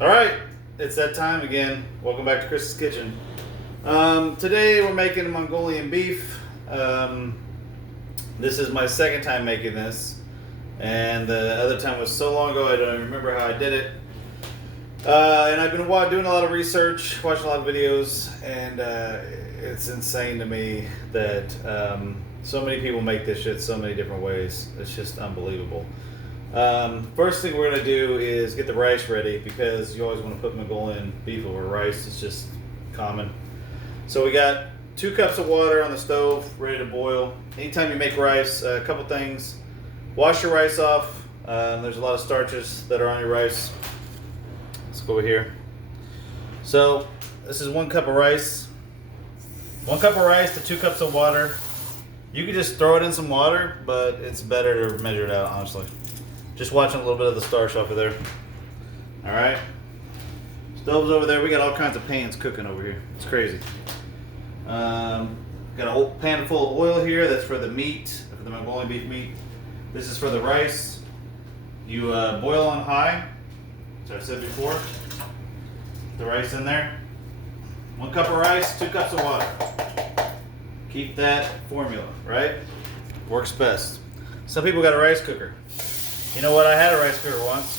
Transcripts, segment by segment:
Alright, it's that time again. Welcome back to Chris's Kitchen. Today we're making Mongolian beef. This is my second time making this. And the other time was so long ago I don't even remember how I did it. And I've been doing a lot of research, watching a lot of videos, and it's insane to me that so many people make this shit so many different ways. It's just unbelievable. First thing we're going to do is get the rice ready, because you always want to put Mongolian beef over rice. It's just common. So we got 2 cups of water on the stove ready to boil. Anytime you make rice, a couple things. Wash your rice off. There's a lot of starches that are on your rice. Let's go over here. So this is 1 cup of rice. 1 cup of rice to 2 cups of water. You could just throw it in some water, but it's better to measure it out, honestly. Just watching a little bit of the starch off of there. Alright. Stove's over there. We got all kinds of pans cooking over here. It's crazy. Got a whole pan full of oil here. That's for the meat, for the Mongolian beef meat. This is for the rice. You boil on high, as I said before. The rice in there. 1 cup of rice, 2 cups of water. Keep that formula, right? Works best. Some people got a rice cooker. You know what? I had a rice cooker once,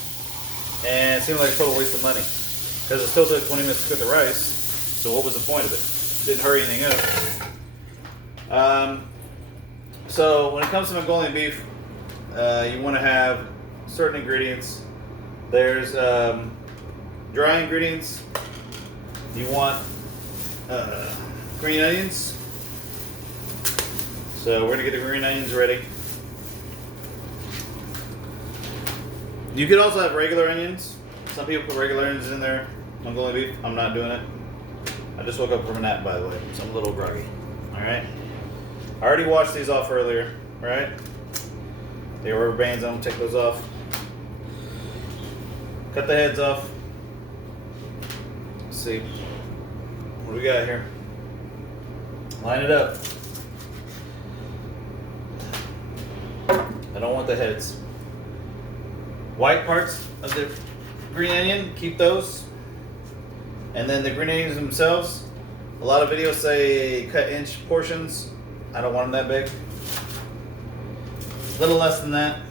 and it seemed like a total waste of money, because it still took 20 minutes to cook the rice. So what was the point of it? Didn't hurry anything up. So when it comes to Mongolian beef, you want to have certain ingredients. There's dry ingredients. You want green onions. So we're gonna get the green onions ready. You could also have regular onions. Some people put regular onions in their Mongolian beef. I'm not doing it. I just woke up from a nap, by the way, so I'm a little groggy. Alright? I already washed these off earlier, right? They were rubber bands, I'm gonna take those off. Cut the heads off. Let's see. What do we got here? Line it up. I don't want the heads. White parts of the green onion, keep those. And then the green onions themselves, a lot of videos say cut inch portions. I don't want them that big. A little less than that.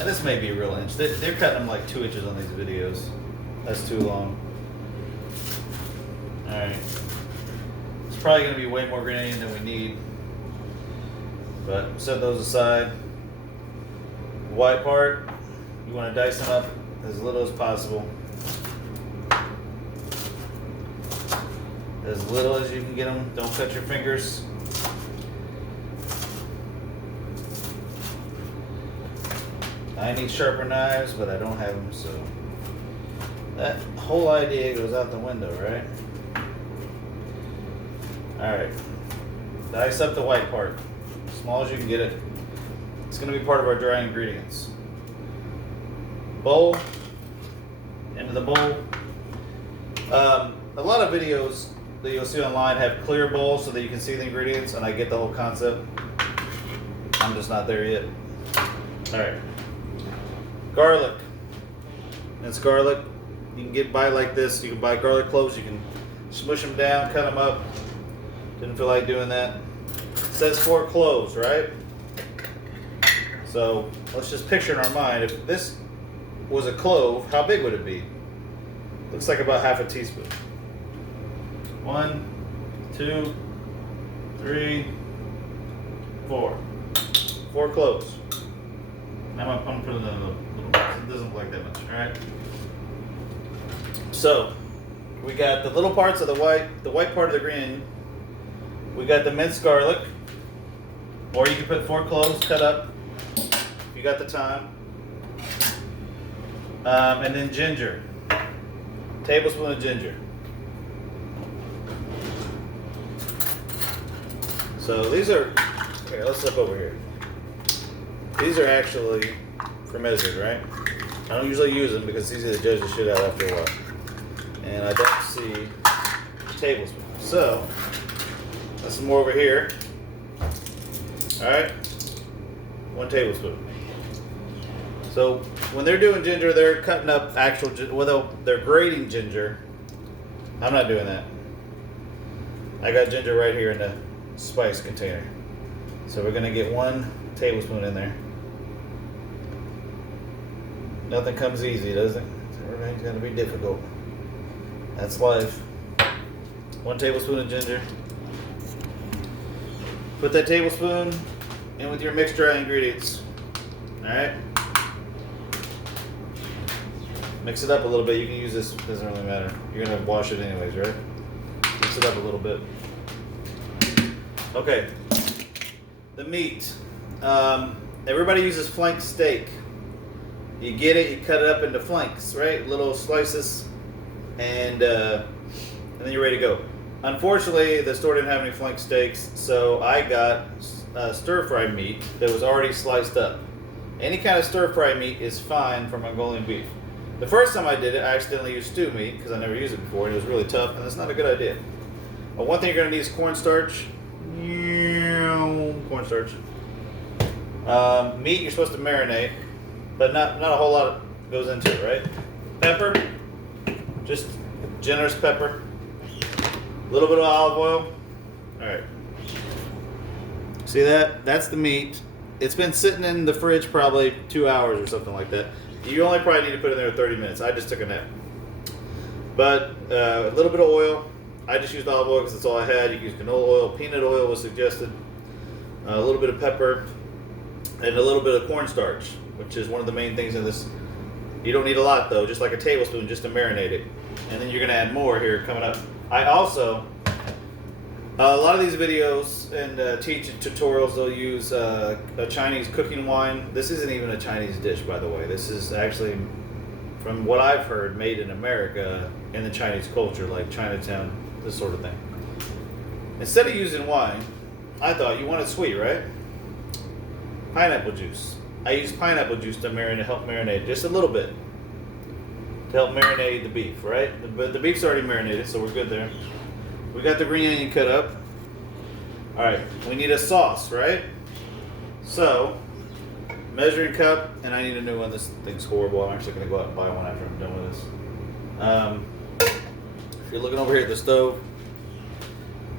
And this may be a real inch. They're cutting them like 2 inches on these videos. That's too long. Alright. It's probably going to be way more green onion than we need. But set those aside. The white part, you want to dice them up as little as possible. As little as you can get them. Don't cut your fingers. I need sharper knives, but I don't have them, so that whole idea goes out the window, right? Alright. Dice up the white part. As small as you can get it. It's going to be part of our dry ingredients. Bowl. Into the bowl. A lot of videos that you'll see online have clear bowls so that you can see the ingredients, and I get the whole concept. I'm just not there yet. Alright. Garlic. It's garlic. You can buy like this. You can buy garlic cloves. You can smush them down, cut them up. Didn't feel like doing that. It says 4 cloves, right? So let's just picture in our mind, if this was a clove, how big would it be? Looks like about half a teaspoon. 1, 2, 3, 4. 4 cloves. Now I'm going to put it in a little box. It doesn't look like that much, alright? So, we got the little parts of the white part of the green. We got the minced garlic. Or you can put 4 cloves cut up. You got the time. And then ginger. Tablespoon of ginger. So these are, here, let's look over here. These are actually for measured, right? I don't usually use them because it's easy to judge the shit out after a while. And I don't see a tablespoon. So, that's some more over here. Alright? 1 tablespoon. So when they're doing ginger, they're cutting up actual, well, they're grating ginger. I'm not doing that. I got ginger right here in the spice container. So we're gonna get 1 tablespoon in there. Nothing comes easy, does it? Everything's gonna be difficult. That's life. 1 tablespoon of ginger. Put that tablespoon in with your mixed dry ingredients. Alright? Mix it up a little bit. You can use this, doesn't really matter. You're gonna wash it anyways, right? Mix it up a little bit. Okay. The meat. Everybody uses flank steak. You get it, you cut it up into flanks, right? Little slices, and then you're ready to go. Unfortunately, the store didn't have any flank steaks, so I got stir-fry meat that was already sliced up. Any kind of stir-fry meat is fine for Mongolian beef. The first time I did it, I accidentally used stew meat because I never used it before, and it was really tough, and that's not a good idea. But one thing you're going to need is cornstarch. Cornstarch. Meat you're supposed to marinate, but not a whole lot goes into it, right? Pepper, just generous pepper. A little bit of olive oil. All right. See that? That's the meat. It's been sitting in the fridge probably 2 hours or something like that. You only probably need to put it in there 30 minutes. I just took a nap. But a little bit of oil. I just used olive oil because that's all I had. You can use canola oil. Peanut oil was suggested. A little bit of pepper. And a little bit of cornstarch, which is one of the main things in this. You don't need a lot though, just like a tablespoon just to marinate it. And then you're going to add more here coming up. I also, a lot of these videos and teaching tutorials, they'll use a Chinese cooking wine. This isn't even a Chinese dish, by the way. This is actually, from what I've heard, made in America in the Chinese culture, like Chinatown, this sort of thing. Instead of using wine, I thought you wanted sweet, right? Pineapple juice. I use pineapple juice to help marinate just a little bit. To help marinate the beef, right? But the beef's already marinated, so we're good there. We got the green onion cut up. All right, we need a sauce, right? So, measuring cup, and I need a new one. This thing's horrible. I'm actually gonna go out and buy one after I'm done with this. If you're looking over here at the stove,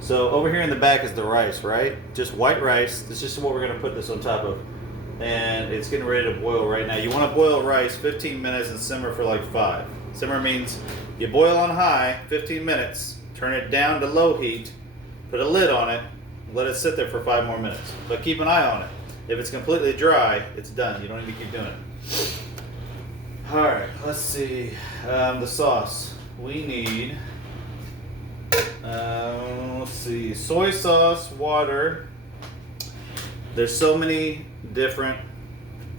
so over here in the back is the rice, right? Just white rice. This is what we're gonna put this on top of. And it's getting ready to boil right now. You want to boil rice 15 minutes and simmer for like 5. Simmer means you boil on high 15 minutes, turn it down to low heat, put a lid on it, let it sit there for 5 more minutes. But keep an eye on it. If it's completely dry, it's done. You don't need to keep doing it. All right, let's see. The sauce. We need, let's see, soy sauce, water. There's so many different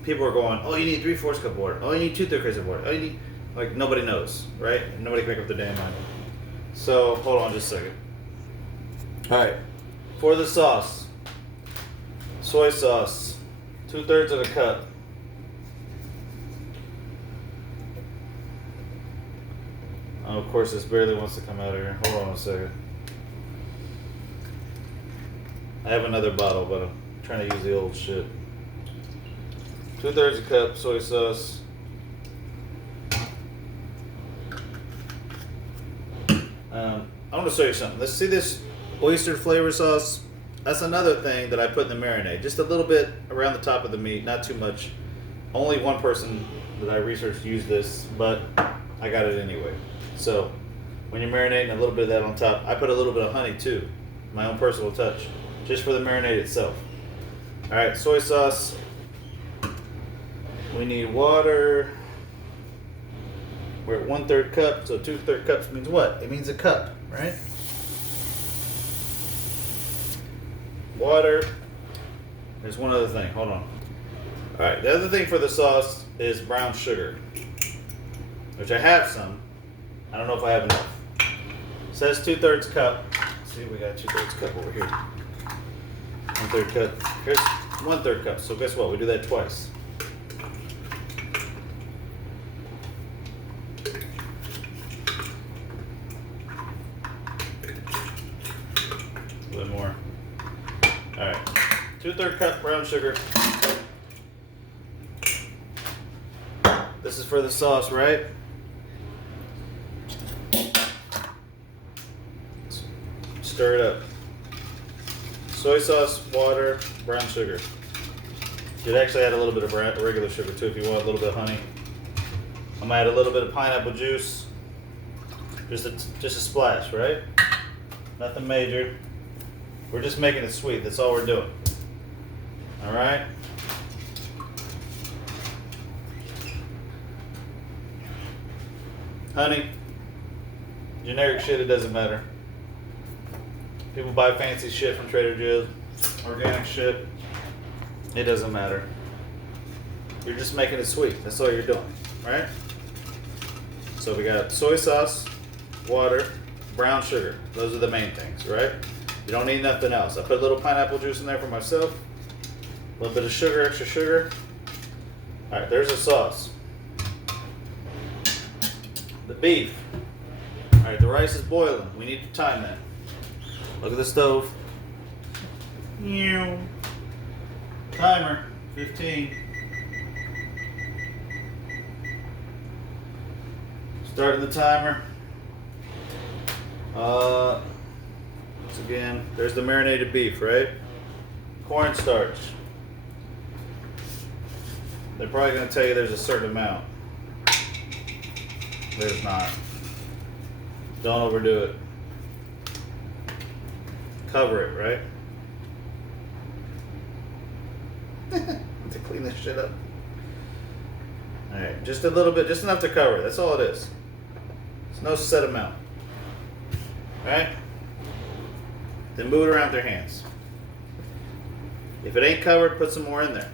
people are going, oh, you need 3/4 cup of water. Oh, you need 2/3 cups of water. Oh, you need, like, nobody knows, right? Nobody can make up their damn mind. So, hold on just a second. All right, for the sauce, soy sauce, 2/3 of a cup. Oh, of course, this barely wants to come out of here. Hold on a second. I have another bottle, but I'm trying to use the old shit. 2/3 a cup soy sauce. I want to show you something. Let's see this oyster flavor sauce. That's another thing that I put in the marinade. Just a little bit around the top of the meat, not too much. Only one person that I researched used this, but I got it anyway. So when you're marinating, a little bit of that on top. I put a little bit of honey too, my own personal touch, just for the marinade itself. All right, soy sauce. We need water. We're at 1/3 cup, so 2/3 cups means what? It means a cup, right? Water. There's one other thing. Hold on. All right, the other thing for the sauce is brown sugar, which I have some. I don't know if I have enough. It says 2/3 cup. Let's see, we got 2/3 cup over here. 1/3 cup. Here's 1/3 cup. So guess what? We do that twice. A little more. All right. 2/3 cup brown sugar. for the sauce, right? Stir it up. Soy sauce, water, brown sugar. You'd actually add a little bit of regular sugar too if you want a little bit of honey. I'm gonna add a little bit of pineapple juice. Just a splash, right? Nothing major. We're just making it sweet. That's all we're doing. All right. Honey. Generic shit. It doesn't matter. People buy fancy shit from Trader Joe's. Organic shit. It doesn't matter. You're just making it sweet. That's all you're doing, right? So we got soy sauce, water, brown sugar. Those are the main things, right? You don't need nothing else. I put a little pineapple juice in there for myself. A little bit of sugar, extra sugar. All right, there's the sauce. The beef. All right, the rice is boiling. We need to time that. Look at the stove. Timer, 15. Starting the timer. Once again, there's the marinated beef, right? Cornstarch. They're probably going to tell you there's a certain amount. There's not. Don't overdo it. Cover it, right? To clean this shit up. Alright, just a little bit, just enough to cover it. That's all it is. It's no set amount. Alright? Then move it around with your hands. If it ain't covered, put some more in there.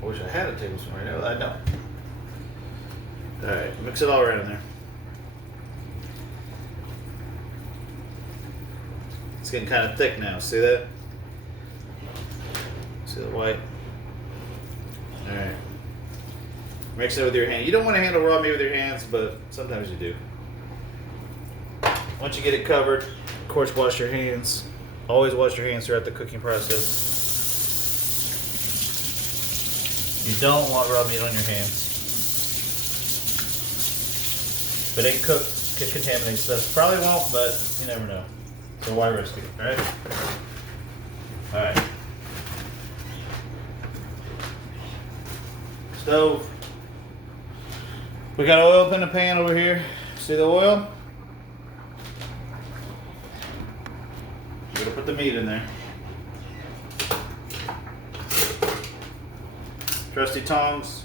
I wish I had a tablespoon right now, but I don't. Alright, mix it all around in there. It's getting kind of thick now, see that? See the white? Alright. Mix it with your hand. You don't want to handle raw meat with your hands, but sometimes you do. Once you get it covered, of course, wash your hands. Always wash your hands throughout the cooking process. You don't want raw meat on your hands. If it ain't cooked, could contaminate stuff. Probably won't, but you never know. So why risk it, right? Alright. Stove. We got oil up in the pan over here. See the oil? We're gonna put the meat in there. Trusty tongs.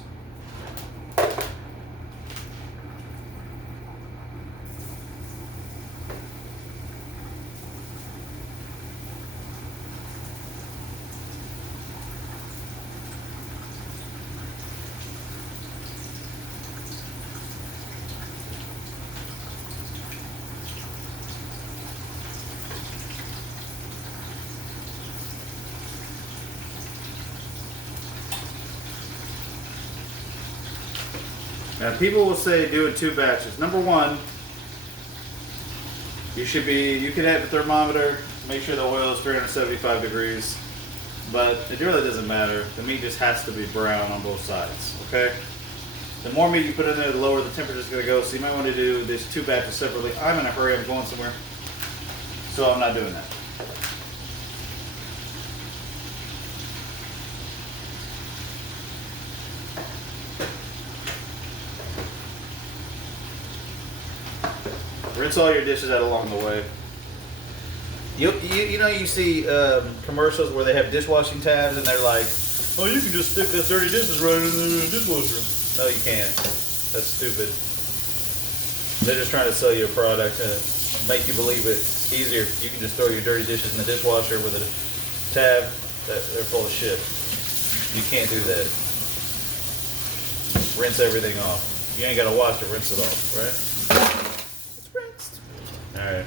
Now, people will say do it 2 batches. Number one, you can have a thermometer, make sure the oil is 375 degrees, but it really doesn't matter. The meat just has to be brown on both sides, okay? The more meat you put in there, the lower the temperature is going to go, so you might want to do these 2 batches separately. I'm in a hurry, I'm going somewhere, so I'm not doing that. Rinse all your dishes out along the way. You know you see commercials where they have dishwashing tabs and they're like, oh, you can just stick this dirty dishes right in the dishwasher. No, you can't. That's stupid. They're just trying to sell you a product and make you believe it's easier. You can just throw your dirty dishes in the dishwasher with a tab. They're full of shit. You can't do that. Rinse everything off. You ain't got to wash it, rinse it off, right? Alright.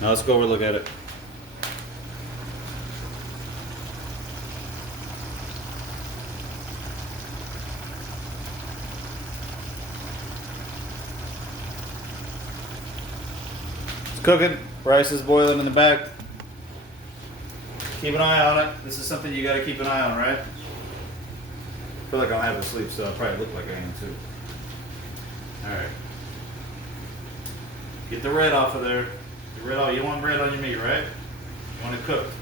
Now let's go over and look at it. It's cooking. Rice is boiling in the back. Keep an eye on it. This is something you gotta keep an eye on, right? I feel like I'm having sleep, so I probably look like I am too. Alright. Get the red off of there. Get red off. You want red on your meat, right? You want it cooked.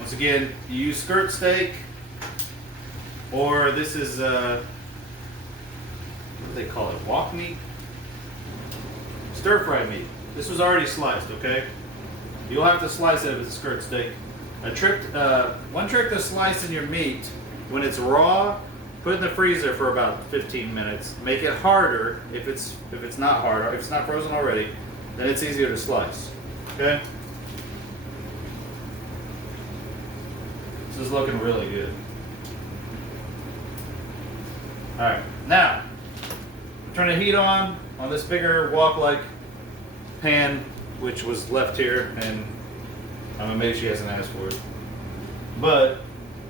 Once again, you use skirt steak, or this is, what do they call it? Wok meat? Stir fry meat. This was already sliced, okay? You'll have to slice it if it's a skirt steak. One trick to slicing your meat when it's raw, put it in the freezer for about 15 minutes. Make it harder if it's not hard, if it's not frozen already, then it's easier to slice. Okay? This is looking really good. Alright, now turn the heat on this bigger wok-like pan, which was left here, and I'm amazed she hasn't asked for it. But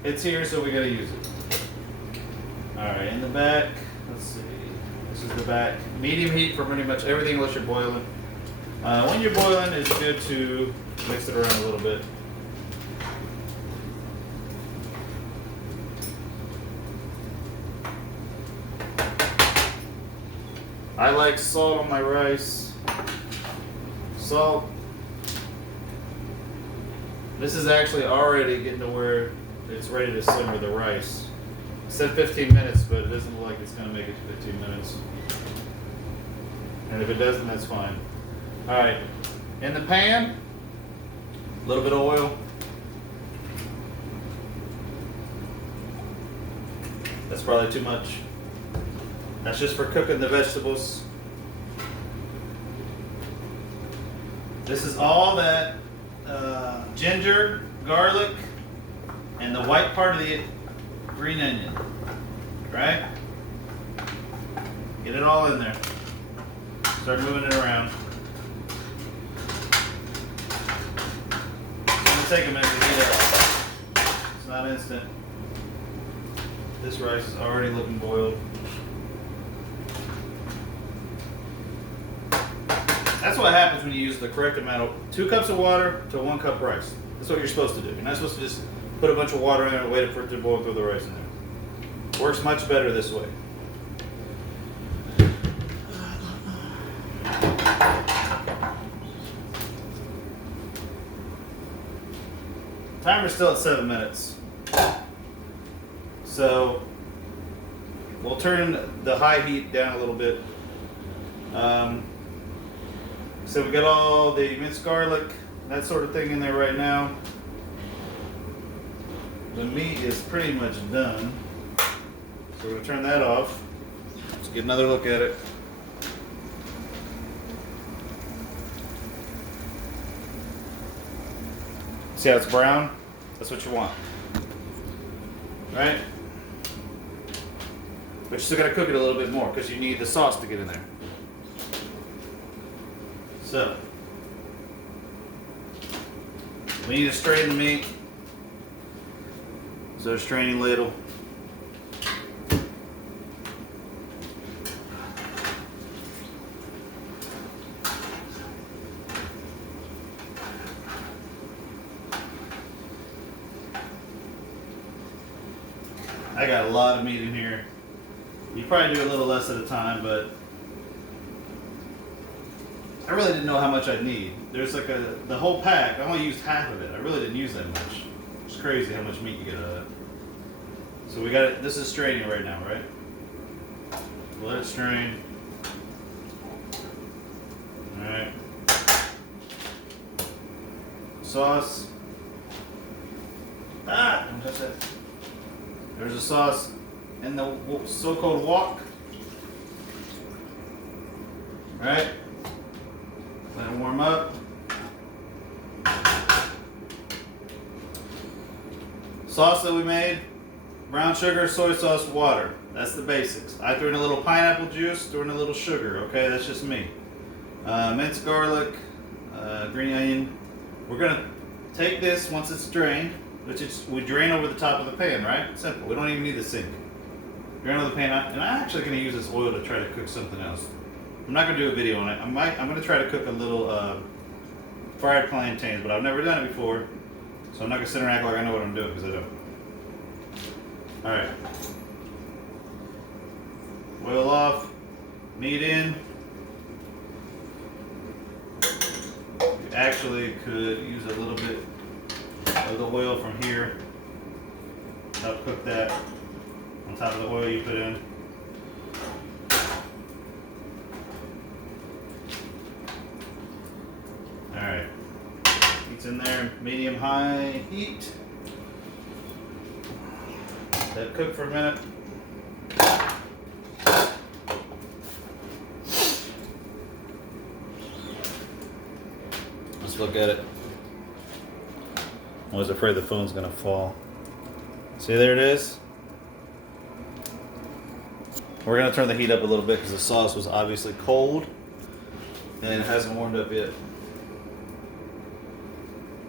it's here, so we gotta use it. Alright, in the back, let's see. This is the back. Medium heat for pretty much everything unless you're boiling. When you're boiling, it's good to mix it around a little bit. I like salt on my rice. Salt. This is actually already getting to where it's ready to simmer the rice. I said 15 minutes, but it doesn't look like it's going to make it to 15 minutes. And if it doesn't, that's fine. Alright, in the pan, a little bit of oil. That's probably too much. That's just for cooking the vegetables. This is all that ginger, garlic, and the white part of the green onion. Right? Get it all in there. Start moving it around. It's going to take a minute to heat up. It's not instant. This rice is already looking boiled. That's what happens when you use the correct amount of 2 cups of water to 1 cup rice. That's what you're supposed to do. You're not supposed to just put a bunch of water in there and wait for it to boil through the rice in there. Works much better this way. Timer's still at 7 minutes. So we'll turn the high heat down a little bit. So we got all the minced garlic, that sort of thing in there right now. The meat is pretty much done. So we're going to turn that off. Let's get another look at it. See how it's brown? That's what you want. Right? But you still got to cook it a little bit more because you need the sauce to get in there. So, we need to strain the meat. So a straining ladle. I got a lot of meat in here. You probably do a little less at a time, but I really didn't know how much I'd need. There's like the whole pack, I only used half of it. I really didn't use that much. It's crazy how much meat you get out of that. So we got it, this is straining right now, right? Let it strain. Alright. Sauce. Don't touch that. There's a sauce in the so-called wok. Alright. Let it warm up. Sauce that we made, brown sugar, soy sauce, water. That's the basics. I threw in a little pineapple juice, threw in a little sugar, okay? That's just me. Minced garlic, green onion. We're gonna take this once it's drained, which we drain over the top of the pan, right? Simple, we don't even need the sink. Drain over the pan, and I'm actually gonna use this oil to try to cook something else. I'm not gonna do a video on it. I'm gonna try to cook a little fried plantains, but I've never done it before, so I'm not gonna sit and act like I know what I'm doing, because I don't. All right. Oil off, meat in. You actually could use a little bit of the oil from here. Help cook that on top of the oil you put in. Alright, meat's in there, medium-high heat. Let that cook for a minute. Let's look at it. I was afraid the phone's gonna fall. See, there it is. We're gonna turn the heat up a little bit because the sauce was obviously cold and it hasn't warmed up yet.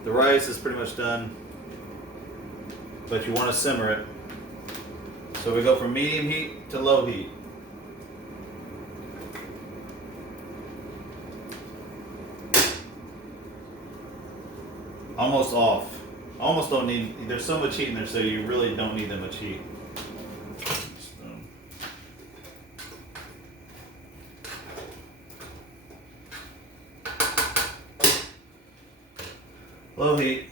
The rice is pretty much done, but you want to simmer it. So we go from medium heat to low heat. Almost off. Almost don't need, there's so much heat in there, so you really don't need that much heat. Low heat.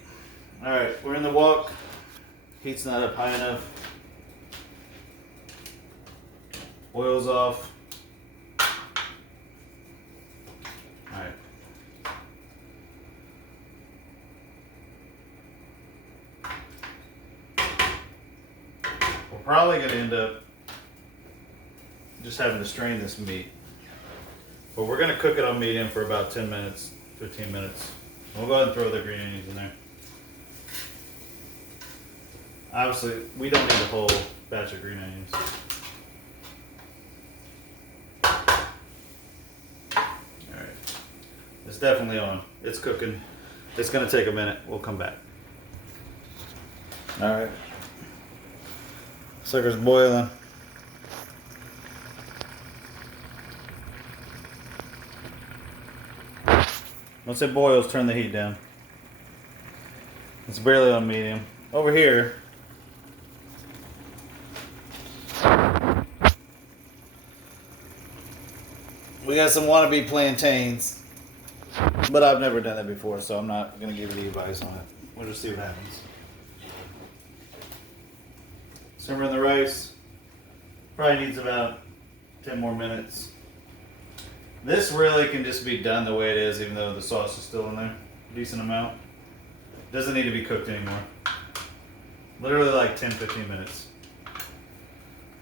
Alright, we're in the wok. Heat's not up high enough. Oil's off. Alright. We're probably going to end up just having to strain this meat. But we're going to cook it on medium for about 10 minutes, 15 minutes. We'll go ahead and throw the green onions in there. Obviously, we don't need a whole batch of green onions. Alright. It's definitely on. It's cooking. It's going to take a minute. We'll come back. Alright. Sucker's boiling. Once it boils, turn the heat down. It's barely on medium. Over here, we got some wannabe plantains, but I've never done that before, so I'm not going to give any advice on it. We'll just see what happens. Simmering the rice. Probably needs about 10 more minutes. This really can just be done the way it is, even though the sauce is still in there. Decent amount. Doesn't need to be cooked anymore. Literally like 10-15 minutes.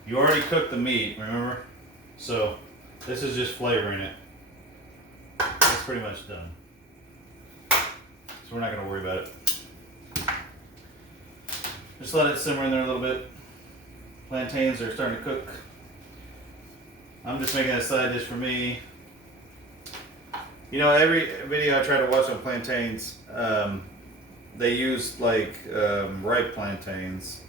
You already cooked the meat, remember? So this is just flavoring it. It's pretty much done. So we're not going to worry about it. Just let it simmer in there a little bit. Plantains are starting to cook. I'm just making a side dish for me. You know, every video I try to watch on plantains, they use like ripe plantains.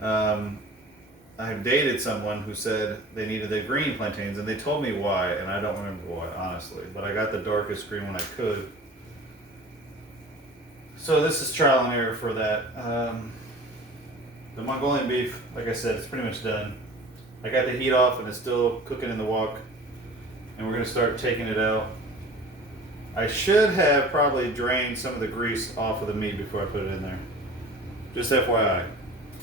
I've dated someone who said they needed the green plantains, and they told me why, and I don't remember why, honestly. But I got the darkest green when I could. So this is trial and error for that. The Mongolian beef, like I said, it's pretty much done. I got the heat off, and it's still cooking in the wok. And we're going to start taking it out. I should have probably drained some of the grease off of the meat before I put it in there. Just FYI.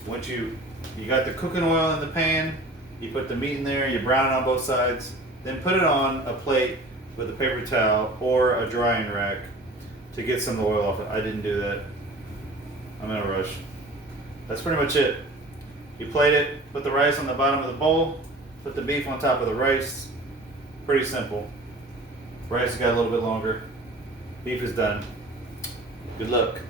Once you got the cooking oil in the pan, you put the meat in there, you brown it on both sides, then put it on a plate with a paper towel or a drying rack to get some of the oil off it. I didn't do that. I'm in a rush. That's pretty much it. You plate it, put the rice on the bottom of the bowl, put the beef on top of the rice. Pretty simple. Rice got a little bit longer. Beef is done. Good luck.